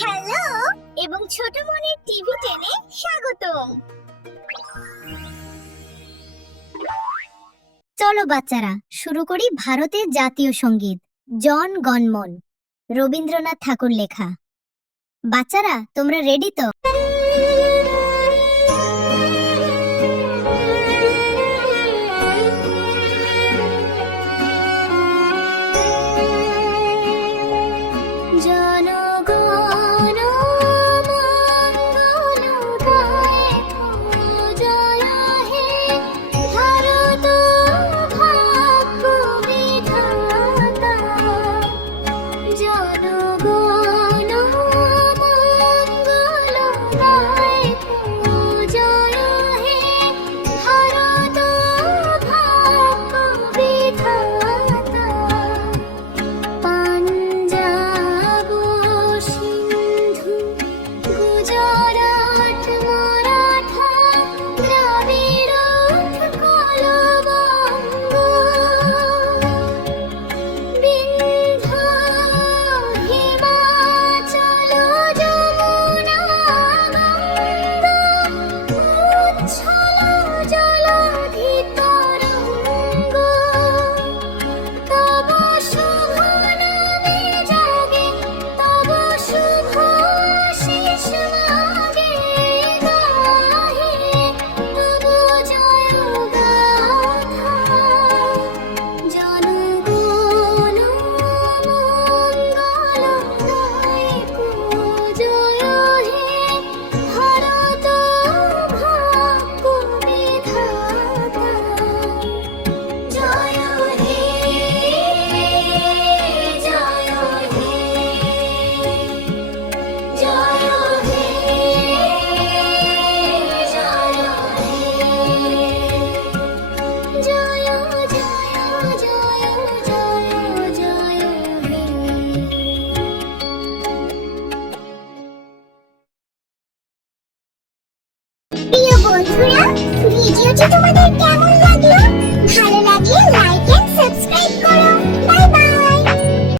Hello এবং ছোট মনের টিভি টেনে স্বাগতম। চলো বাচ্চারা শুরু করি ভারতের জাতীয় সঙ্গীত জন গণ মন, রবীন্দ্রনাথ ঠাকুর লেখা। বাচ্চারা তোমরা রেডি তো? প্রিয় বন্ধুরা, ভিডিওটি তোমাদের কেমন